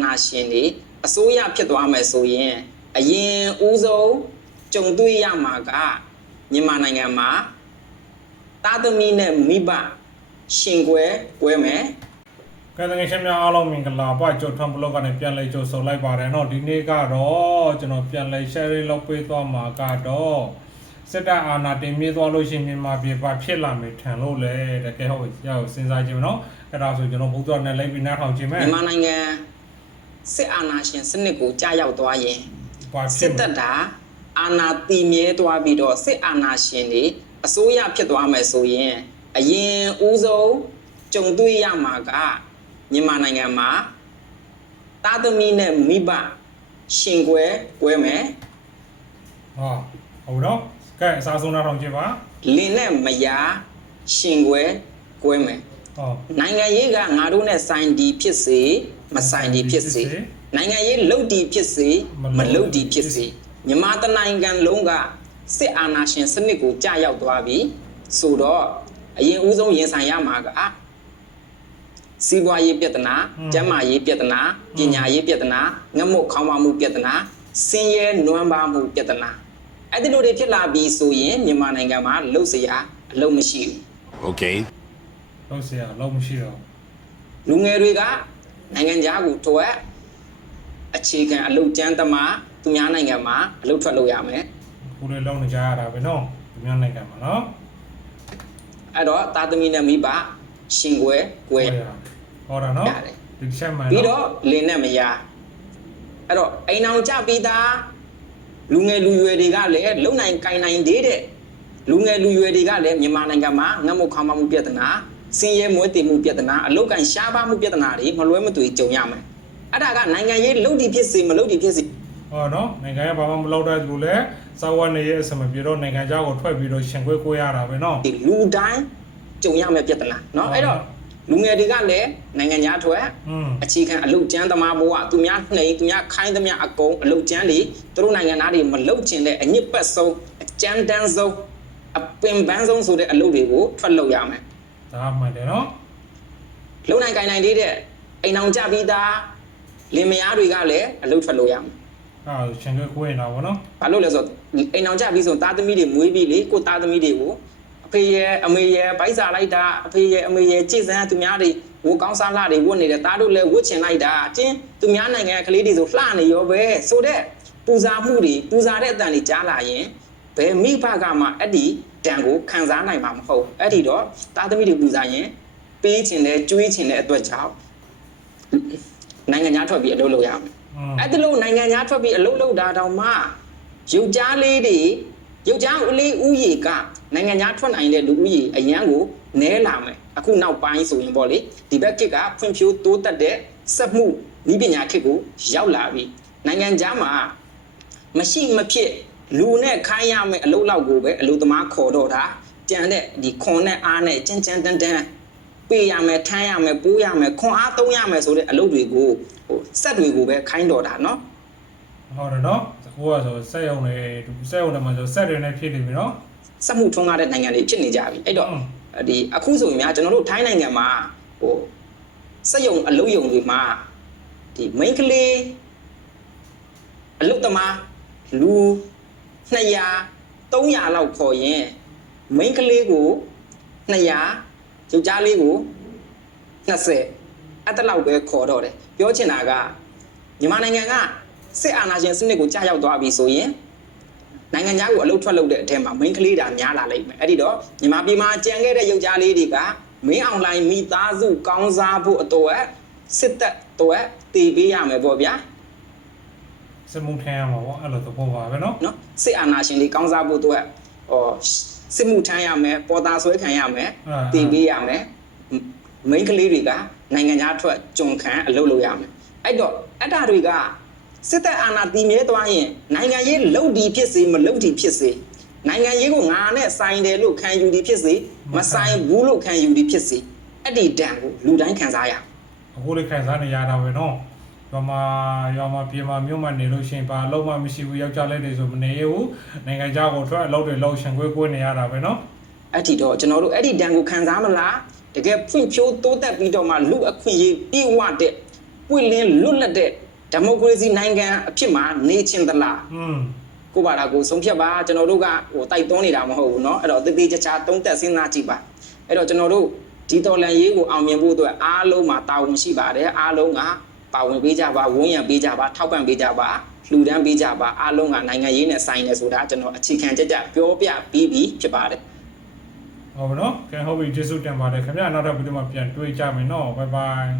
ဏာရှင်တွေအစိုးရဖြစ်သွားမယ်ဆိုရင်အရင်ဦးဆုံးကြုံတွေ့ရမှာကမြန်မာနိုင်ငံမှာသားသမီးနဲ့မိဘရှင်ကွဲကွဲမယ် ကဲတကယ်ချင်းများအားလုံးမင်္ဂလာပါကျော်ထွန်ဘလော့ကနေပြန်လဲကြိုဆိုလိုက်ပါတယ်เนาะဒီနေ့ကတော့ကျွန်တော်ပြန်လဲ share လုပ်ပေးသွားမှာကတော့စစ်တပ်အာဏာတင်မြင့်သွားလို့ရှိရင်မြန်မာပြည်ပါဖြစ်လာမယ်ထင်လို့လေတကယ်ဟုတ်ရောက်စဉ်းစားကြည့်မနော်အဲ့ဒါဆိုကျွန်တော်ဘုရားနဲ့လိုက်ပြီးနားထောင်ကြည့်မယ် မြန်မာနိုင်ငံ စစ်အာဏာရှင်စနစ်ကိုကြားရောက်သွားရင်ပါဖြစစ်စ်တပ်တာအာဏာတည်မြဲသွားပြီးတော့စစ်အာဏာရှင်တွေအစိုးရဖြစ်သွားမယ်ဆိုရင်အရင်ဦးဆုံးကြုံတွေ့ရမှာကမြန်မာနိုင်ငံမှာသားသမီးနဲ့မိဘရှင်ကွဲကွဲမယ်ဟာဟုတ်နော်ကဲအစားဆုံးနားထောင်ကြည့်ပါလင်းနဲ့မယားရှင်ကွဲကွဲမယ်ဟော နိုင်ငံရေးကငါတို့နဲ့ဆိုင်ဒီဖြစ်စေမဆိုင်ဒီဖြစ်စေနိုင်ငံရေးလုတ်ဒီဖြစ်စေမလုတ်ဒီဖြစ်စေမြန်မာတနိုင်ငံလုံးကစစ်အာဏာရှင်စနစ်ကိုကြာရောက်သွားပြီဆိုတော့အရင်ဦးဆုံးရင်ဆိုင်ရမှာကစီးပွားရေးပြဿနာကျန်းမာရေးပြဿနာပညာရေးပြဿနာငတ်မွတ်ခေါင်းပါမှုပြဿနာစင်ရဲနွမ်းပါမှုပြဿနာအဲ့ဒီလိုတွေဖြစ်လာပြီဆိုရင်မြန်မာနိုင်ငံမှာလှုပ်စရာအလုံးမရှိဘူး Okay. လို့ဆရာလုံးမရှိတော့လူငယ်တွေကနိုင်ငံခြားကိုထွက်အခြေခံအလုပ်ကျန်းသမားသူများနိုင်ငံမှာအလုပ်ထွက်လို့ရမယ်ခုလေးလုံးနေကြရတာပဲနော်ဒီမြန်မာနိုင်ငံမှာနော်အဲ့တော့သားသမီးနဲ့မိဘရှင်ကွယ်ကွယ်ဟောတာနော်ရတယ်ဒီချက်မှန်ပြီးတော့လင်းနဲ့မယားအဲ့တော့အိမ်အောင်ကြပြီးသားလူငယ်လူရွယ်တွေကလည်းလုံနိုင်ကင်နိုင်သေးတဲ့လူငယ်လူရွယ်တွေကလည်းမြန်မာနိုင်ငံမှာငတ်မွတ်ခေါင်းပါမှုပြဿနာ စင်ရဲမွဲတည်မှုပြဿနာအလုတ်ကန်ရှားပါမှုပြဿနာတွေမလွဲမသွေကြုံရမယ်အဲ့ဒါကနိုင်ငံရေးလုံတည်ဖြစ်စေမလုံတည်ဖြစ်စေ ဟောနော်နိုင်ငံရဲ့ဘာမှမလုပ်တဲ့သူလည်းစာဝတ်နေရဲ့အစမပြေတော့နိုင်ငံခြားကိုထွက်ပြီးတော့ရှင်ခွဲကိုရတာပဲနော် ဒီလူတိုင်းကြုံရမယ့်ပြဿနာเนาะအဲ့တော့လူငယ်တွေကလည်းနိုင်ငံသားထွက် อืม အခြေခံအလုပ်ကျန်းသမားဘဝသူများနှိမ်သူများခိုင်းသမျှအကုန်အလုပ်ကျန်းတွေသူတို့နိုင်ငံသားတွေမလုပ်ချင်တဲ့အညစ်ပတ်ဆုံးအကျန်းတန်းဆုံးအပင်ပန်းဆုံးဆိုတဲ့အလုပ်တွေကိုထွက်လုပ်ရမယ် ဒါမှန်တယ်နော်လုံနိုင်ကိုင်နိုင်သေးတဲ့အိမ်အောင်ကြပြီးသားလင်မယားတွေကလည်းအလုပ်ထွက်လို့ရမယ်အာရှင်ခွဲကိုရတာဗောနော်ဘာလို့လဲဆိုတော့အိမ်အောင်ကြပြီးဆိုရင်သားသမီးတွေမွေးပြီးလေကိုသားသမီးတွေကိုအဖေရဲ့အမေရဲ့ပိုက်စာလိုက်တာအဖေရဲ့အမေရဲ့ကြည်စမ်းသူများတွေဝတ်ကောင်းစားလှတွေဝတ်နေတဲ့သားတို့လည်းဝတ်ချင်လိုက်တာအချင်းသူများနိုင်ငံကလေးတွေဆိုလှနေရောပဲဆိုတော့ပူဇာမှုတွေပူဇာတဲ့အတန်တွေကြားလာရင် ဘယ်မိဘကမှအဲ့ဒီတန်ကိုခံစားနိုင်မှာမဟုတ်အဲ့ဒီတော့သားသမီးတွေပူဇာရင်ပေးချင်တယ်ကျွေးချင်တဲ့အတွက်ကြောင့်နိုင်ငံသားထွက်ပြီးအလုပ်လုပ်ရမယ်อืมအဲ့ဒါလို့နိုင်ငံသားထွက်ပြီးအလုပ်လုပ်တာတောင်မှရုပ်ကြားလေးတွေရုပ်ကြားဦးလေးဥယေကနိုင်ငံသားထွက်နိုင်တဲ့လူဦးရေအရန်ကိုနည်းလာမယ်အခုနောက်ပိုင်းဆိုရင်ပေါ့လေဒီဘက်ခေတ်ကဖွံ့ဖြိုးတိုးတက်တဲ့စက်မှုဤပညာခေတ်ကိုရောက်လာပြီနိုင်ငံသားမှာမရှိမဖြစ် လူနဲ့ခိုင်းရမယ့်အလုပ်လောက်ကိုပဲအလုပ်သမားခေါ်တော့တာကြံတဲ့ဒီခွန်နဲ့အားနဲ့ကြမ်းကြမ်းတန်းတန်းပေးရမယ်ထမ်းရမယ်ပိုးရမယ်ခွန်အားသုံးရမယ်ဆိုတဲ့အလုပ်တွေကိုဟိုစက်တွေကိုပဲခိုင်းတော့တာเนาะ ဟောတယ်နော်ဟိုကဆိုစက်ရုံတွေစက်ရုံတွေမှာဆိုစက်တွေနဲ့ဖြစ်နေပြီနော် စက်မှုထွန်းကားတဲ့နိုင်ငံတွေဖြစ်နေကြပြီအဲ့တော့ อืม ဒီအခုဆိုရင်များကျွန်တော်တို့ထိုင်းနိုင်ငံမှာဟိုစက်ရုံအလုပ်ရုံတွေမှာဒီ main ကလေးအလုပ်သမားလူ 200 300လောက်ခေါ်ရင် main ကလေးကို200ယောက်ျားလေးကို20အဲ့တလောက်ပဲခေါ်တော့တယ်ပြောချင်တာကမြန်မာနိုင်ငံကစစ်အာဏာရှင်စနစ်ကိုကြာရောက်သွားပြီဆိုရင်နိုင်ငံသားကိုအလုပ်ထွက်လုပ်တဲ့အထက်မှာ main ကလေးတာများလာလိမ့်မယ်အဲ့ဒီတော့မြန်မာပြည်မှာကြံခဲ့တဲ့ယောက်ျားလေးတွေကမင်းအွန်လိုင်းမိသားစုကောင်းစားဖို့အတွက်စစ်တပ်အတွက်တည်ပေးရမယ်ပေါ့ဗျာ စက်မှုထမ်းရမှာဗောအဲ့လိုသဘောပါပဲနော်နော်စစ်အာဏာရှင်တွေကောင်းစားဖို့အတွက်ဟောစစ်မှုထမ်းရမယ်ပေါ်တာဆွဲခံရမယ်တည်ပေးရမယ်မိန်းကလေးတွေကနိုင်ငံသားထွက်ကြုံခံအလုပ်လုပ်ရမယ်အဲ့တော့အဲ့ဒါတွေကစစ်တပ်အာဏာတည်မြဲသွားရင်နိုင်ငံရေးလုံဒီဖြစ်စေမလုံဒီဖြစ်စေနိုင်ငံရေးကိုငါနဲ့ဆိုင်တယ်လို့ခံယူဒီဖြစ်စေမဆိုင်ဘူးလို့ခံယူဒီဖြစ်စေအဲ့ဒီတန်ကိုလူတိုင်းခံစားရအောင်အခုလေးခံစားနေရတာပဲနော် ရွာမှာရွာမှာပြေမှာမြို့မှာနေလို့ရှိရင်ဘာအလုံးမမရှိဘူးယောက်ျားလေးတွေဆိုမနေရဘူးနိုင်ငံခြားကိုထွက်အလုပ်တွေလုပ်ရှင်ခွဲကိုနေရတာပဲနော် အဲ့ဒီတော့ကျွန်တော်တို့အဲ့ဒီတန်ကိုခံစားမလားတကယ်ဖွံ့ဖြိုးတိုးတက်ပြီးတော့မှလူအခွင့်အရေးပြည့်ဝတဲ့ ပွင့်လင်းလွတ်လပ်တဲ့ဒီမိုကရေစီနိုင်ငံအဖြစ်မှာနေချင်သလား อืม ကိုပါတာကိုဆုံးဖြတ်ပါကျွန်တော်တို့ကဟိုတိုက်တွန်းနေတာမဟုတ်ဘူးเนาะအဲ့တော့တသေးချာချာတုံးသက်စဉ်းစားကြည့်ပါအဲ့တော့ကျွန်တော်တို့ဒီတော်လန်ရေးကိုအောင်မြင်ဖို့အတွက်အားလုံးမှာတာဝန်ရှိပါတယ်အားလုံးက ပါဝင်ပေးကြပါဝန်းရံပေးကြပါထောက်ပံ့ပေးကြပါလှူဒန်းပေးကြပါအားလုံးကနိုင်ငံရေးနဲ့ဆိုင်တယ်ဆိုတာကျွန်တော်အခြေခံကြကြပြောပြပြီးပြီဖြစ်ပါတယ်ဟုတ်ပါနော်ကဲဟုတ်ပြီကျေးဇူးတင်ပါတယ်ခင်ဗျာနောက်တစ်ဗီဒီယိုမှာပြန်တွေ့ကြမယ်နော်ဘိုင်ဘိုင်